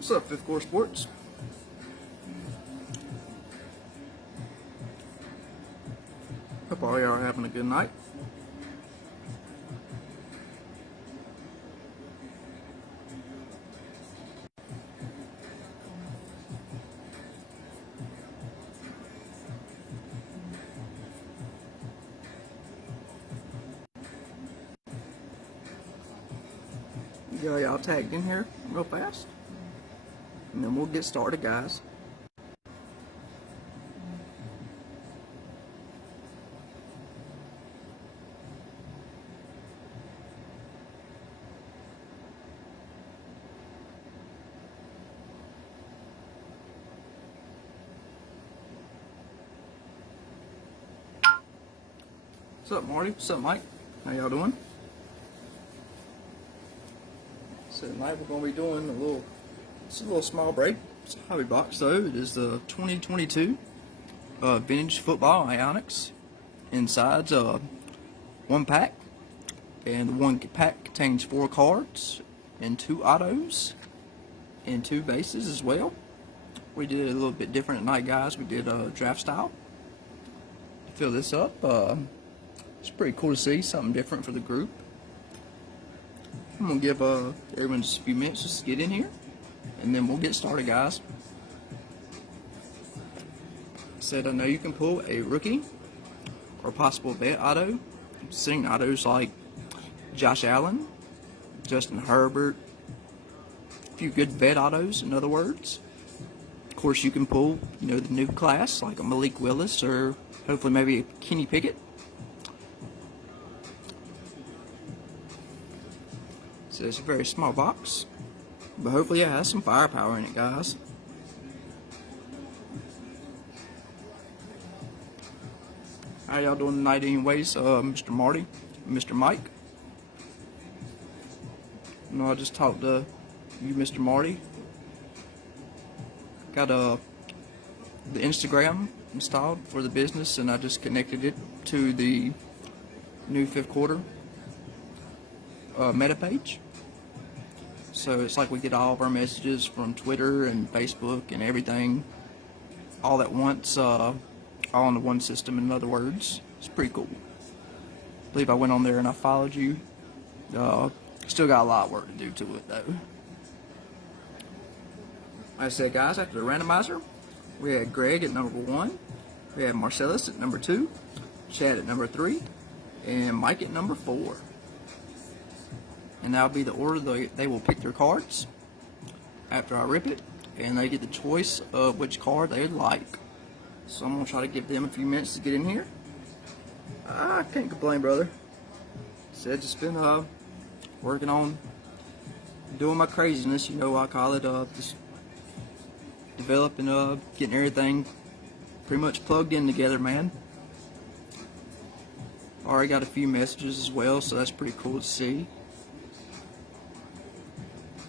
What's up, Fifth Quarter Sports? Hope all y'all are having a good night. Y'all tagged in here real fast, and then we'll get started, guys. What's up, Marty? What's up, Mike? How y'all doing? So tonight we're going to be doing a little small break. It's a hobby box though. It is the 2022 vintage football Onyx. Inside's one pack, and the one pack contains 4 cards and 2 autos and 2 bases as well. We did it a little bit different tonight, guys. We did draft style to fill this up. It's pretty cool to see something different for the group. I'm gonna give everyone just a few minutes just to get in here, and then we'll get started, guys. Said I know you can pull a rookie or possible vet auto. I'm seeing autos like Josh Allen, Justin Herbert, a few good vet autos, in other words. Of course, you can pull, the new class like a Malik Willis or hopefully maybe a Kenny Pickett. So it's a very small box, but hopefully it has some firepower in it, guys. How y'all doing tonight anyways, Mr. Marty, Mr. Mike? I just talked to you, Mr. Marty. Got the Instagram installed for the business, and I just connected it to the new Fifth Quarter meta page. So it's like we get all of our messages from Twitter and Facebook and everything all at once, all on the one system, in other words. It's pretty cool. I believe I went on there and I followed you. Still got a lot of work to do to it though. Like I said, guys, after the randomizer, we had Greg at number 1, we had Marcellus at number 2, Chad at number 3, and Mike at number 4. And that'll be the order they will pick their cards after I rip it, and they get the choice of which card they would like. So I'm going to try to give them a few minutes to get in here. I can't complain, brother. Said just been working on doing my craziness, I call it, just developing, getting everything pretty much plugged in together, man. Already got a few messages as well, so that's pretty cool to see.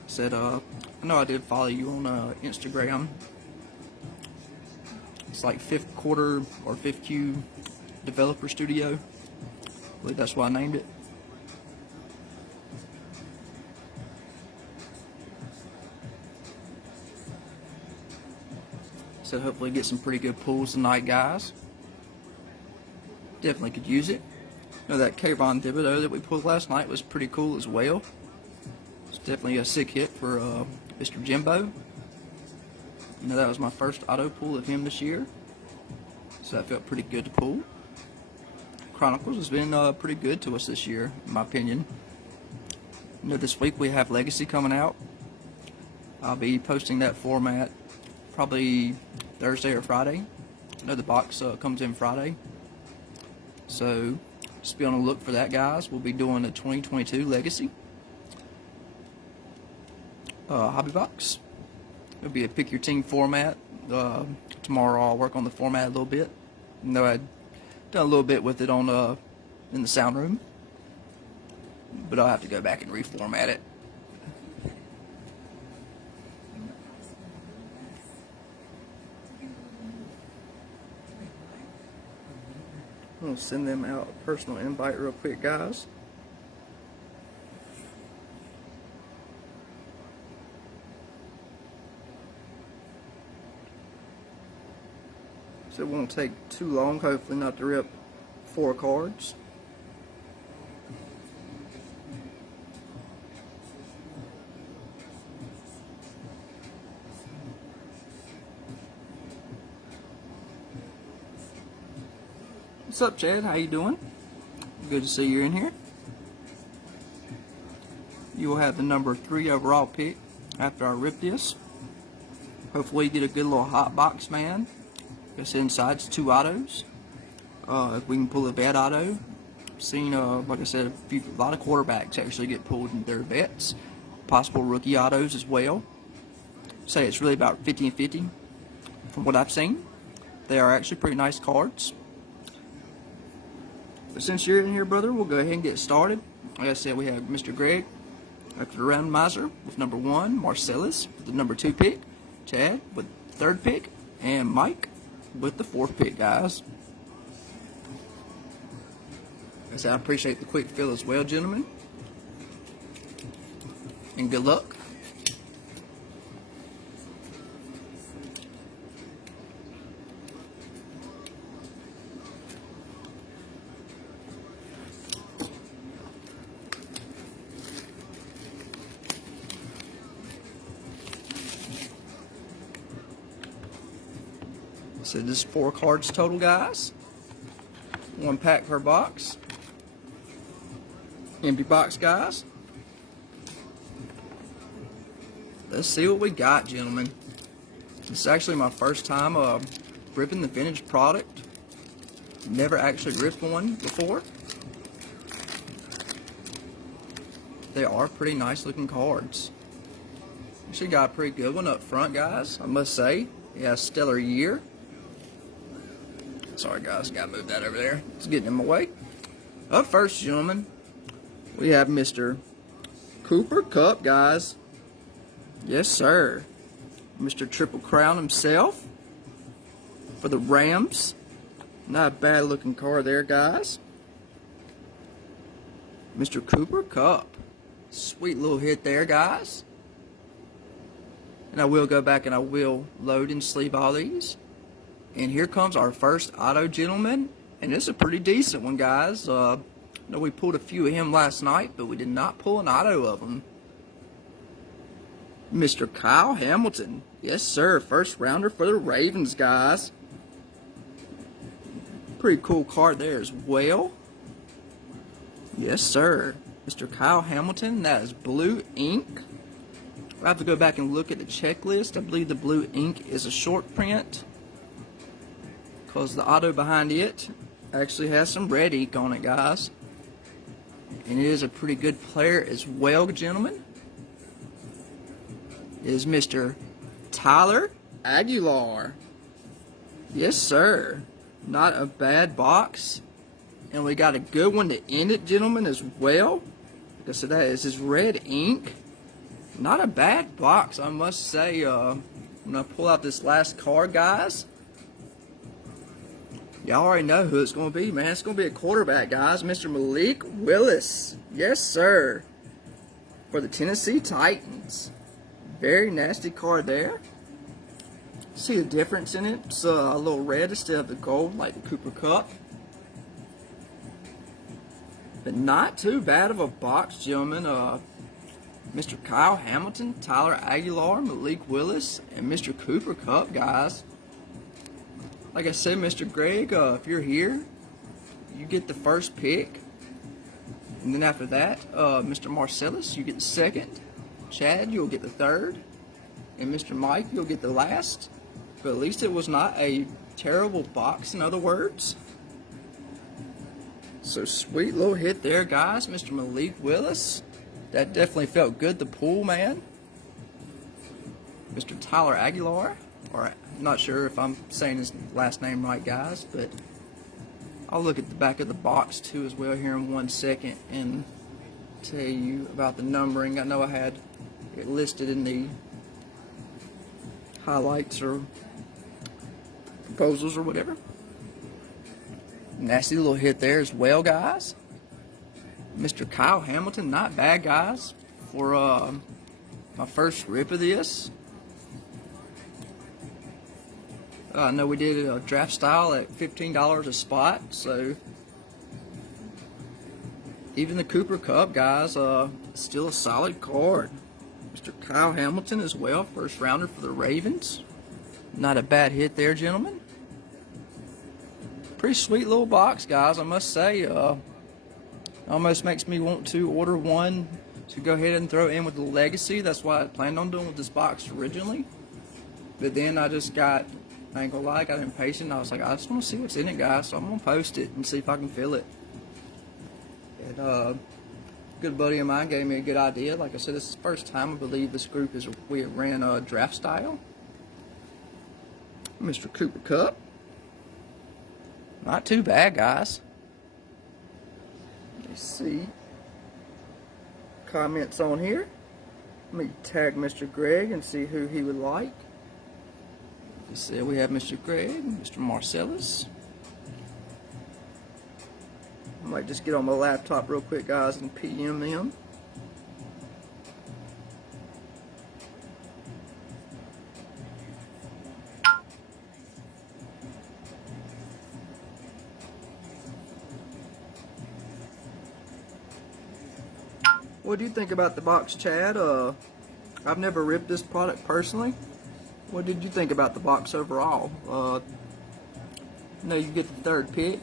Said, I know I did follow you on Instagram. It's like Fifth Quarter or Fifth Q Developer Studio. I believe that's why I named it. So hopefully get some pretty good pulls tonight, guys. Definitely could use it. That Kayvon Thibodeau that we pulled last night was pretty cool as well. It's definitely a sick hit for Mr. Jimbo. That was my first auto pull of him this year, so that felt pretty good to pull. Chronicles has been pretty good to us this year, in my opinion. This week we have Legacy coming out. I'll be posting that format probably Thursday or Friday. The box comes in Friday, so just be on the look for that, guys. We'll be doing a 2022 Legacy hobby box. It'll be a pick your team format. Tomorrow I'll work on the format a little bit. I'd done a little bit with it on in the sound room, but I'll have to go back and reformat it. I'm gonna send them out a personal invite real quick, guys. so it won't take too long, hopefully not to rip 4 cards. What's up, Chad? How you doing? Good to see you in here. You will have the number 3 overall pick after I rip this. Hopefully you get a good little hot box, man. This inside's 2 autos. If we can pull a vet auto, I've seen, like I said, a lot of quarterbacks actually get pulled in their vets. Possible rookie autos as well. Say it's really about 50 and 50 from what I've seen. They are actually pretty nice cards. But since you're in here, brother, we'll go ahead and get started. Like I said, we have Mr. Greg after the randomizer with number 1, Marcellus with the number 2 pick, Chad with the 3rd pick, and Mike with the 4th pick, guys. Like I said, I appreciate the quick fill as well, gentlemen. And good luck. So this is 4 cards total, guys. 1 pack per box. Empty box, guys. Let's see what we got, gentlemen. This is actually my first time ripping the vintage product. Never actually ripped one before. They are pretty nice looking cards. Actually got a pretty good one up front, guys, I must say. It has stellar year. Sorry, guys, gotta move that over there. It's getting in my way. Up first, gentlemen, we have Mr. Cooper Kupp, guys. Yes, sir. Mr. Triple Crown himself for the Rams. Not a bad looking card there, guys. Mr. Cooper Kupp. Sweet little hit there, guys. And I will go back and I will load and sleeve all these. And here comes our first auto, gentlemen. And it's a pretty decent one, guys. I know we pulled a few of him last night, but we did not pull an auto of him. Mr. Kyle Hamilton. Yes, sir. First rounder for the Ravens, guys. Pretty cool card there as well. Yes, sir. Mr. Kyle Hamilton. That is blue ink. I have to go back and look at the checklist. I believe the blue ink is a short print, because the auto behind it actually has some red ink on it, guys. And it is a pretty good player as well, gentlemen. It is Mr. Tyler Aguilar. Yes, sir. Not a bad box. And we got a good one to end it, gentlemen, as well. Like I said, that is his red ink. Not a bad box, I must say. When I pull out this last card, guys, y'all already know who it's going to be, man. It's going to be a quarterback, guys. Mr. Malik Willis. Yes, sir. For the Tennessee Titans. Very nasty card there. See the difference in it? It's a little red instead of the gold, like the Cooper Kupp. But not too bad of a box, gentlemen. Mr. Kyle Hamilton, Tyler Aguilar, Malik Willis, and Mr. Cooper Kupp, guys. Like I said, Mr. Greg, if you're here, you get the first pick. And then after that, Mr. Marcellus, you get the second. Chad, you'll get the third. And Mr. Mike, you'll get the last. But at least it was not a terrible box, in other words. So sweet little hit there, guys. Mr. Malik Willis. That definitely felt good to pull, man. Mr. Tyler Aguilar. Alright, I'm not sure if I'm saying his last name right, guys, but I'll look at the back of the box too as well here in 1 second and tell you about the numbering. I know I had it listed in the highlights or proposals or whatever. Nasty little hit there as well, guys. Mr. Kyle Hamilton, not bad, guys, for my first rip of this. I know we did a draft style at $15 a spot, so even the Cooper Cup guys, still a solid card. Mr. Kyle Hamilton as well, first rounder for the Ravens. Not a bad hit there, gentlemen. Pretty sweet little box, guys, I must say. Almost makes me want to order one to go ahead and throw in with the Legacy. That's what I planned on doing with this box originally. But then I just got, I ain't gonna lie, I got impatient. I was like, I just want to see what's in it, guys. So I'm gonna post it and see if I can fill it. And a good buddy of mine gave me a good idea. Like I said, this is the first time I believe this group we ran a draft style. Mr. Cooper Cup. Not too bad, guys. Let's see. Comments on here. Let me tag Mr. Greg and see who he would like. You see, we have Mr. Greg, Mr. Marcellus. I might just get on my laptop real quick, guys, and PM them. What do you think about the box, Chad? I've never ripped this product personally. What did you think about the box overall? You get the third pick.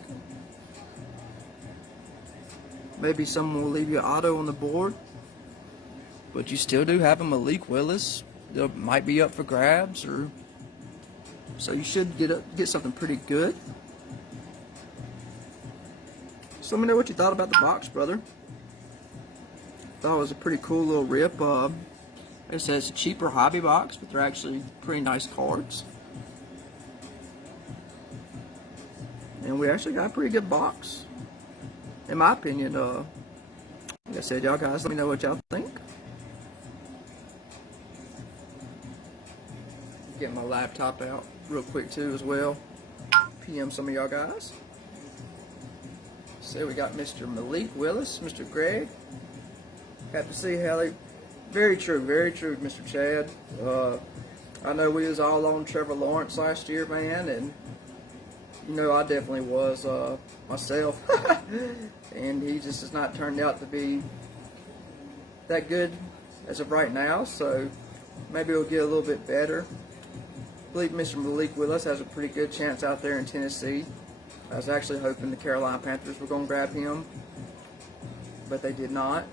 Maybe someone will leave you auto on the board. But you still do have a Malik Willis that might be up for grabs, so you should get something pretty good. So let me know what you thought about the box, brother. Thought it was a pretty cool little rip. Like I said, it's a cheaper hobby box, but they're actually pretty nice cards. And we actually got a pretty good box, in my opinion. Like I said, y'all guys, let me know what y'all think. Get my laptop out real quick too as well. PM some of y'all guys. So we got Mr. Malik Willis, Mr. Greg. Have to see how they. Very true, Mr. Chad. I know we was all on Trevor Lawrence last year, man, and I definitely was myself. And he just has not turned out to be that good as of right now, so maybe he'll get a little bit better. I believe Mr. Malik Willis has a pretty good chance out there in Tennessee. I was actually hoping the Carolina Panthers were going to grab him, but they did not.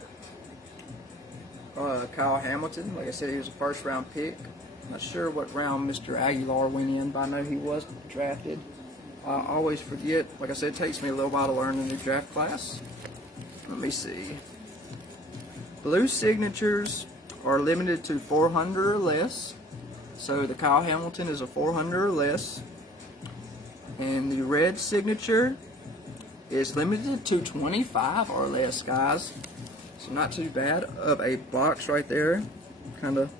Kyle Hamilton, like I said, he was a first round pick. Not sure what round Mr. Aguilar went in, but I know he was drafted. I always forget. Like I said, it takes me a little while to learn the new draft class. Let me see. Blue signatures are limited to 400 or less. So the Kyle Hamilton is a 400 or less. And the red signature is limited to 25 or less, guys. So not too bad of a box right there. Kind of,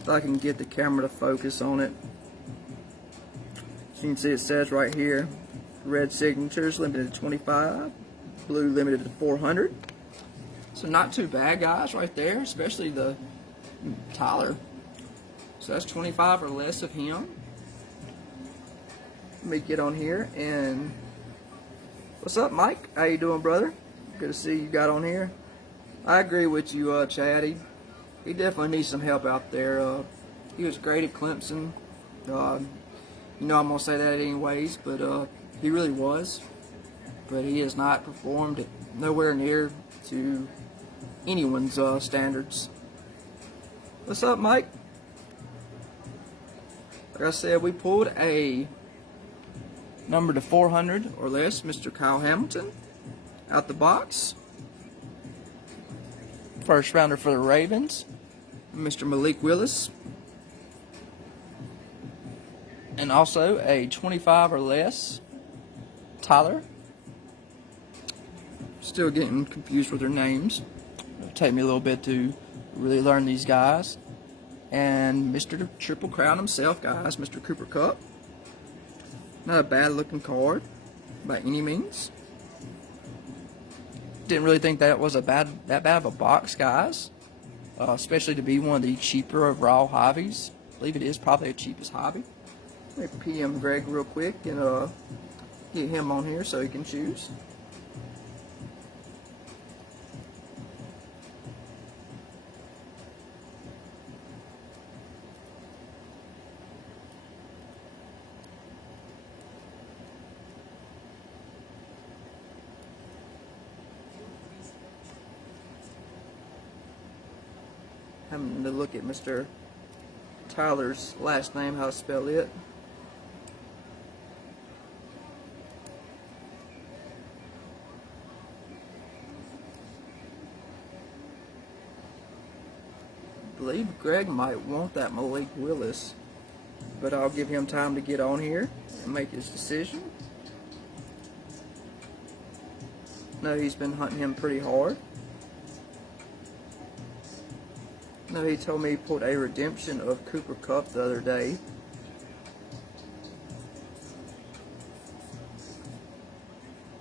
if I can get the camera to focus on it. So you can see it says right here, red signatures limited to 25, blue limited to 400. So not too bad, guys, right there, especially the Tyler. So that's 25 or less of him. Let me get on here and what's up, Mike? How you doing, brother? Good to see you got on here. I agree with you, Chad. He definitely needs some help out there. He was great at Clemson. I'm going to say that anyways, but he really was. But he has not performed at nowhere near to anyone's standards. What's up, Mike? Like I said, we pulled a number to 400 or less, Mr. Kyle Hamilton, out the box. First rounder for the Ravens, Mr. Malik Willis. And also a 25 or less, Tyler. Still getting confused with their names. It'll take me a little bit to really learn these guys. And Mr. Triple Crown himself, guys, Mr. Cooper Cup. Not a bad looking card by any means. Didn't really think that was that bad of a box, guys. Especially to be one of the cheaper overall hobbies. I believe it is probably the cheapest hobby. Let me PM Greg real quick and get him on here so he can choose. Having to look at Mr. Tyler's last name, how to spell it. I believe Greg might want that Malik Willis, but I'll give him time to get on here and make his decision. No, he's been hunting him pretty hard. No, he told me he pulled a redemption of Cooper Kupp the other day.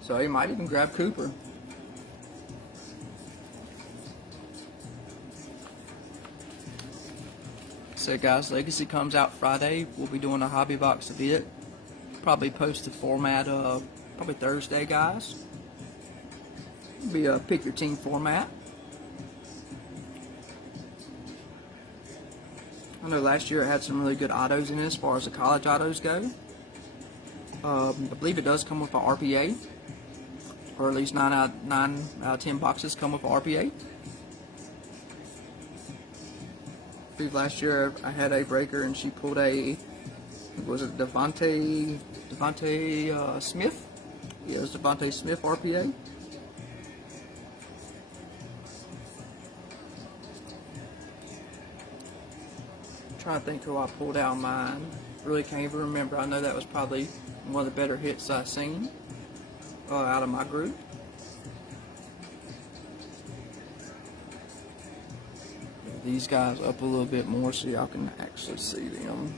So he might even grab Cooper. So guys, Legacy comes out Friday. We'll be doing a hobby box of it. Probably post the format probably Thursday, guys. It'll be a pick your team format. I know last year it had some really good autos in it as far as the college autos go. I believe it does come with an RPA, or at least 9 out of 10 boxes come with an RPA. I believe last year I had a breaker and she pulled a, was it Devontae Smith? Yeah, it was Devontae Smith RPA. Trying to think who I pulled out mine. Really can't even remember. I know that was probably one of the better hits I've seen out of my group. These guys up a little bit more so y'all can actually see them.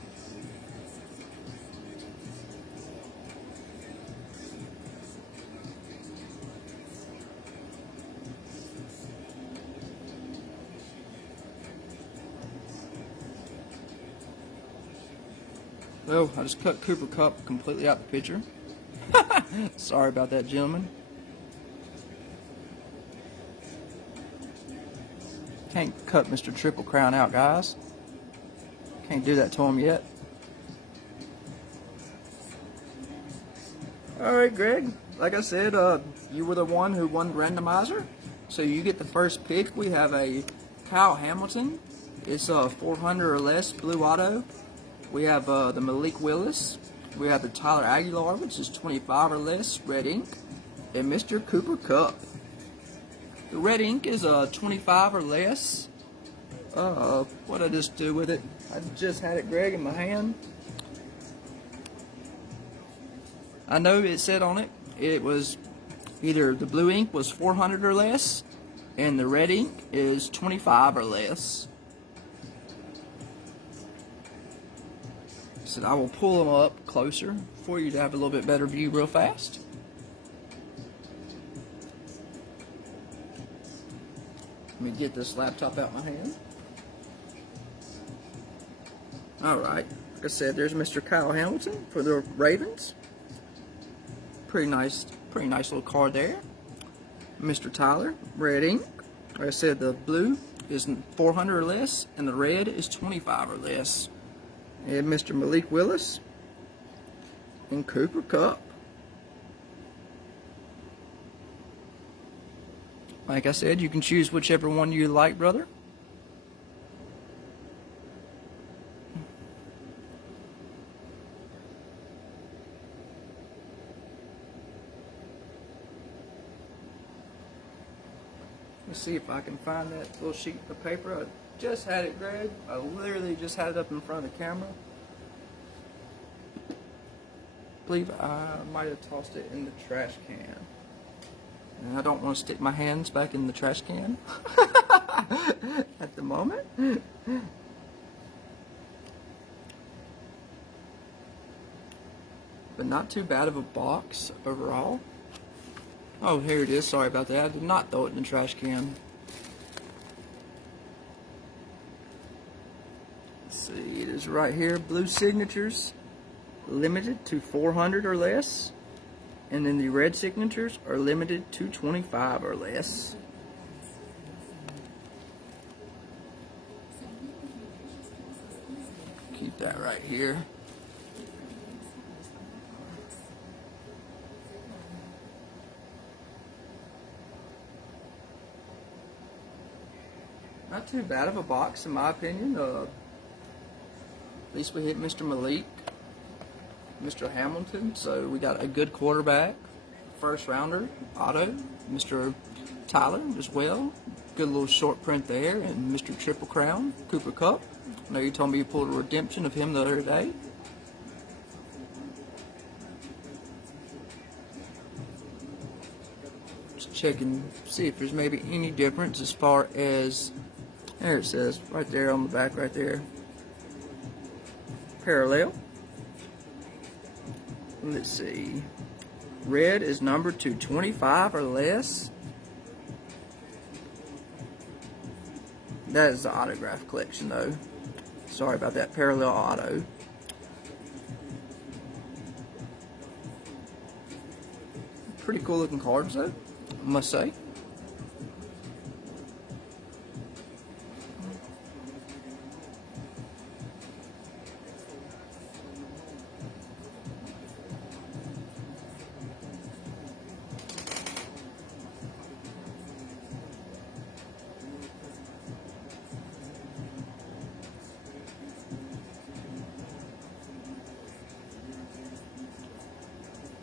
Oh, I just cut Cooper Kupp completely out the picture. Sorry about that, gentlemen. Can't cut Mr. Triple Crown out, guys. Can't do that to him yet. Alright, Greg. Like I said, you were the one who won the randomizer. So you get the first pick. We have a Kyle Hamilton. It's a 400 or less blue auto. We have the Malik Willis. We have the Tyler Aguilar, which is 25 or less, red ink. And Mr. Cooper Kupp. The red ink is 25 or less. What did I just do with it? I just had it, Greg, in my hand. I know it said on it, it was either the blue ink was 400 or less, and the red ink is 25 or less. So I will pull them up closer for you to have a little bit better view real fast. Let me get this laptop out my hand. Alright, like I said, there's Mr. Kyle Hamilton for the Ravens. Pretty nice little card there. Mr. Tyler, red ink. Like I said, the blue is 400 or less, and the red is 25 or less. And Mr. Malik Willis and Cooper Kupp. Like I said, you can choose whichever one you like, brother. Let's see if I can find that little sheet of paper. I just had it, Greg. I literally just had it up in front of the camera. I believe I might have tossed it in the trash can. And I don't want to stick my hands back in the trash can at the moment. But not too bad of a box overall. Oh, here it is. Sorry about that. I did not throw it in the trash can. Let's see. It is right here. Blue signatures. limited to 400 or less. And then the red signatures are limited to 25 or less. Keep that right here. Not too bad of a box in my opinion. At least we hit Mr. Malik, Mr. Hamilton, so we got a good quarterback, first rounder, auto, Mr. Tyler as well. Good little short print there, and Mr. Triple Crown, Cooper Kupp. I know you told me you pulled a redemption of him the other day. Just check and see if there's maybe any difference as far as, there it says, right there on the back right there. Parallel. Let's see. Red is numbered to 25 or less. That is the autograph collection though. Sorry about that, parallel auto. Pretty cool looking cards though, I must say.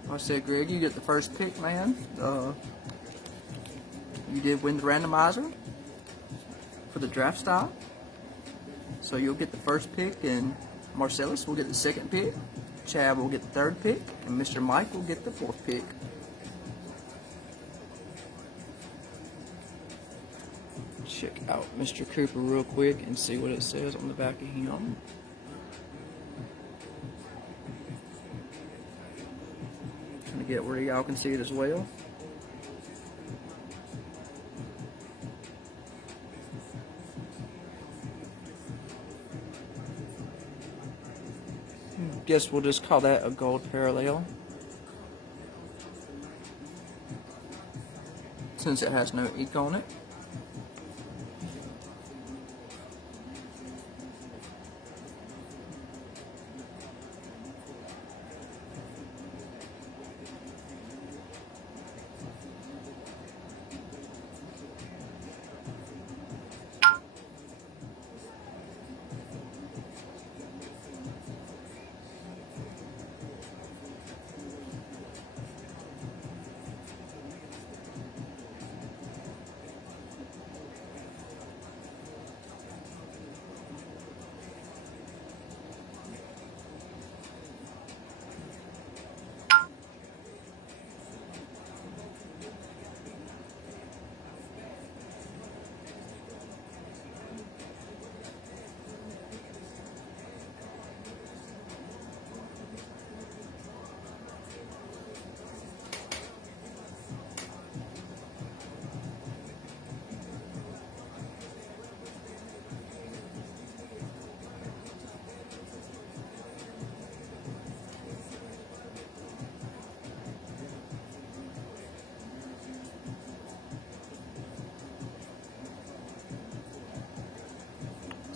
I said, Greg, you get the first pick, man. You did win the randomizer for the draft style. So you'll get the first pick, and Marcellus will get the second pick. Chad will get the third pick, and Mr. Mike will get the fourth pick. Check out Mr. Cooper real quick and see what it says on the back of him. Get where y'all can see it as well. Guess we'll just call that a gold parallel, since it has no ink on it.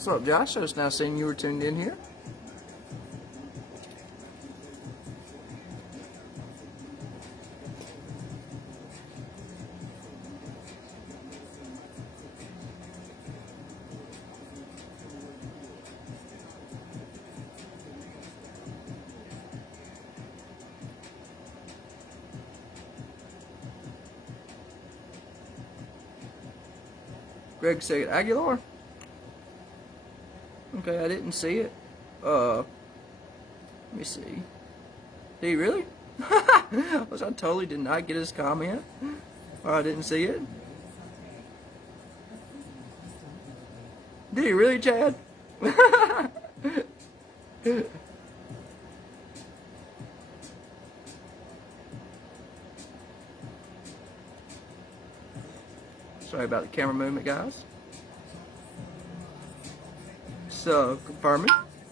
What's up, Josh? I was now seeing you were tuned in here. Greg said Aguilar. Okay, I didn't see it. Let me see. Did he really? I totally did not get his comment. Or I didn't see it. Did he really, Chad? Sorry about the camera movement, guys. So, confirming.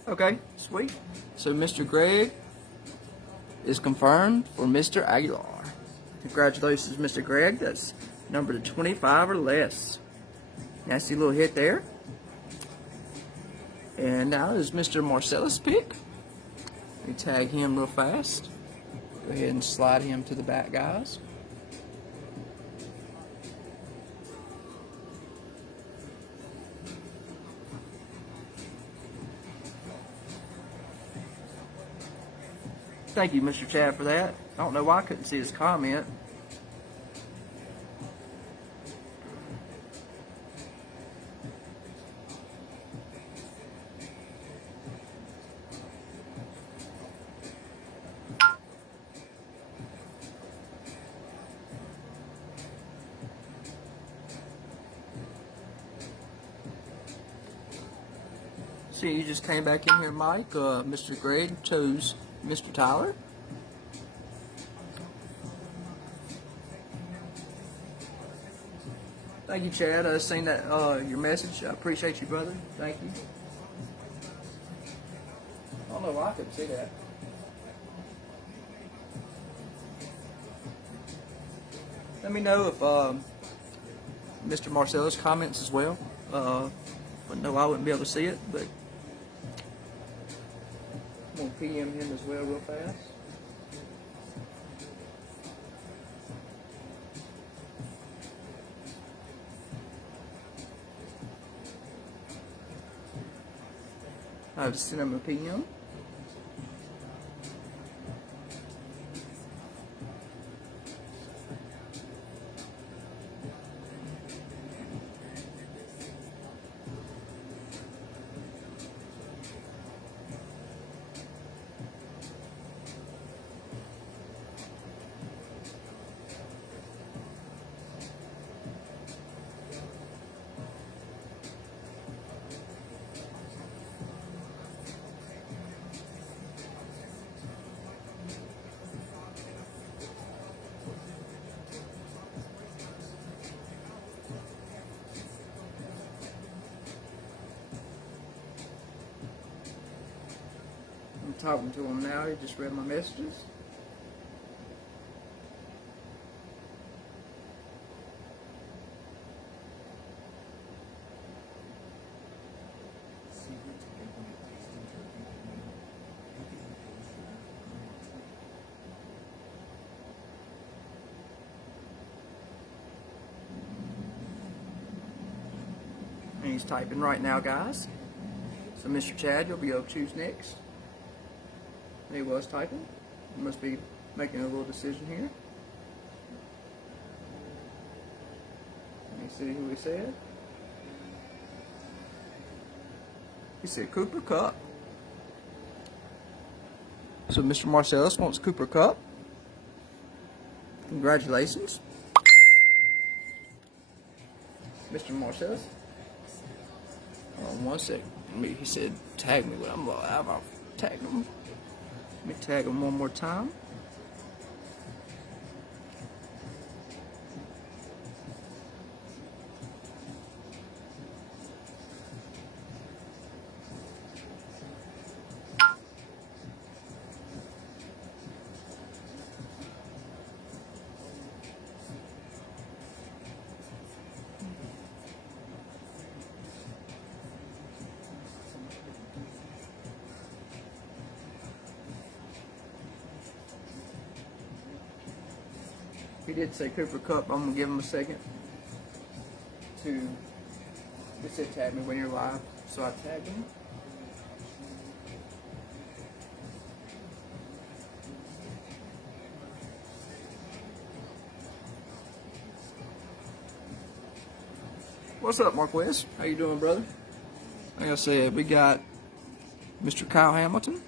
Okay, sweet. So, Mr. Greg is confirmed for Mr. Aguilar. Congratulations, Mr. Greg. That's number to 25 or less. Nasty little hit there. And now is Mr. Marcellus' pick. We tag him real fast. Go ahead and slide him to the back, guys. Thank you, Mr. Chad, for that. I don't know why I couldn't see his comment. See, you just came back in here, Mike. Mr. Greg chose Mr. Tyler. Thank you, Chad. I seen that your message. I appreciate you, brother. Thank you. I don't know why I couldn't see that. Let me know if Mr. Marcellus comments as well. But no, I wouldn't be able to see it, but I'm going to PM him as well real fast. I've sent him a PM. I'm talking to him now. He just read my messages. And he's typing right now, guys. So Mr. Chad, you'll be able to choose next. He was typing. He must be making a little decision here. Let me see who he said. He said Cooper Kupp. So Mr. Marcellus wants Cooper Kupp. Congratulations, Mr. Marcellus. Hold on 1 second. He said tag me when I'm live. I'll tag him. Let me tag him one more time. He did say Cooper Kupp. I'm going to give him a second to, it said tag me when you're live, so I tagged him. What's up, Marquez? How you doing, brother? Like I said, we got Mr. Kyle Hamilton.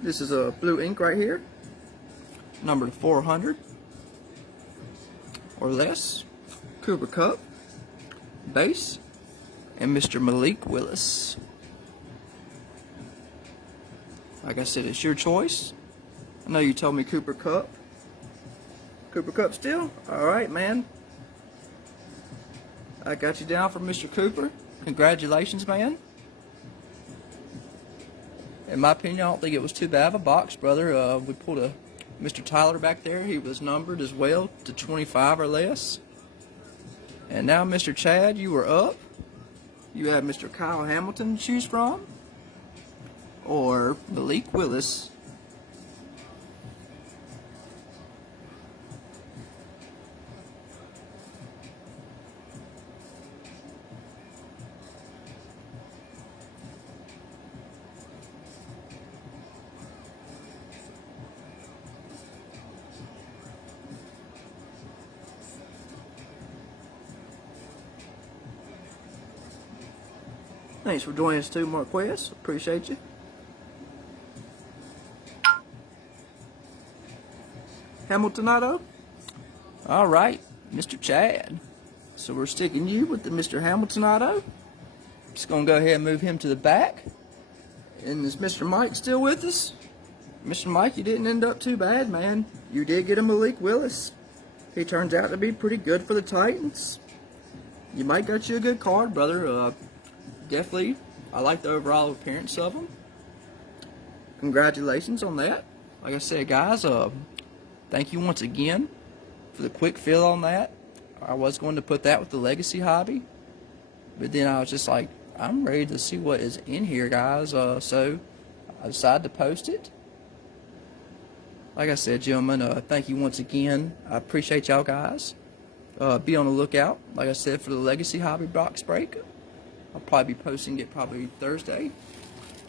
This is a blue ink right here. Number 400 or less. Cooper Kupp, base, and Mr. Malik Willis. Like I said, it's your choice. I know you told me Cooper Kupp. Cooper Kupp still? Alright, man. I got you down for Mr. Cooper. Congratulations, man. In my opinion, I don't think it was too bad of a box, brother. We pulled a Mr. Tyler back there. He was numbered as well to 25 or less. And now, Mr. Chad, you are up. You have Mr. Kyle Hamilton to choose from, or Malik Willis. Thanks for joining us too, Marquez. Appreciate you. Hamiltonado. All right, Mr. Chad. So we're sticking you with the Mr. Hamiltonado. Just gonna go ahead and move him to the back. And is Mr. Mike still with us? Mr. Mike, you didn't end up too bad, man. You did get a Malik Willis. He turns out to be pretty good for the Titans. You might got you a good card, brother. Definitely, I like the overall appearance of him. Congratulations on that. Like I said, guys, thank you once again for the quick fill on that. I was going to put that with the Legacy Hobby, but then I was just like, I'm ready to see what is in here, guys. So I decided to post it. Like I said, gentlemen, thank you once again. I appreciate y'all guys. Be on the lookout, like I said, for the Legacy Hobby box break. I'll probably be posting it probably Thursday.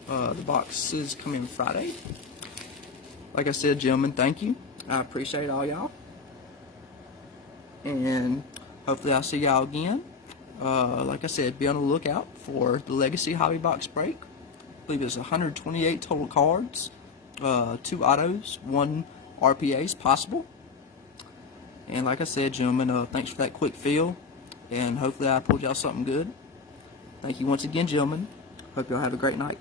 The boxes come in Friday. Like I said, gentlemen, thank you. I appreciate all y'all. And hopefully I'll see y'all again. Like I said, be on the lookout for the Legacy Hobby box break. I believe it's 128 total cards. 2 autos, 1 RPAs possible. And like I said, gentlemen, thanks for that quick fill. And hopefully I pulled y'all something good. Thank you once again, gentlemen. Hope y'all have a great night.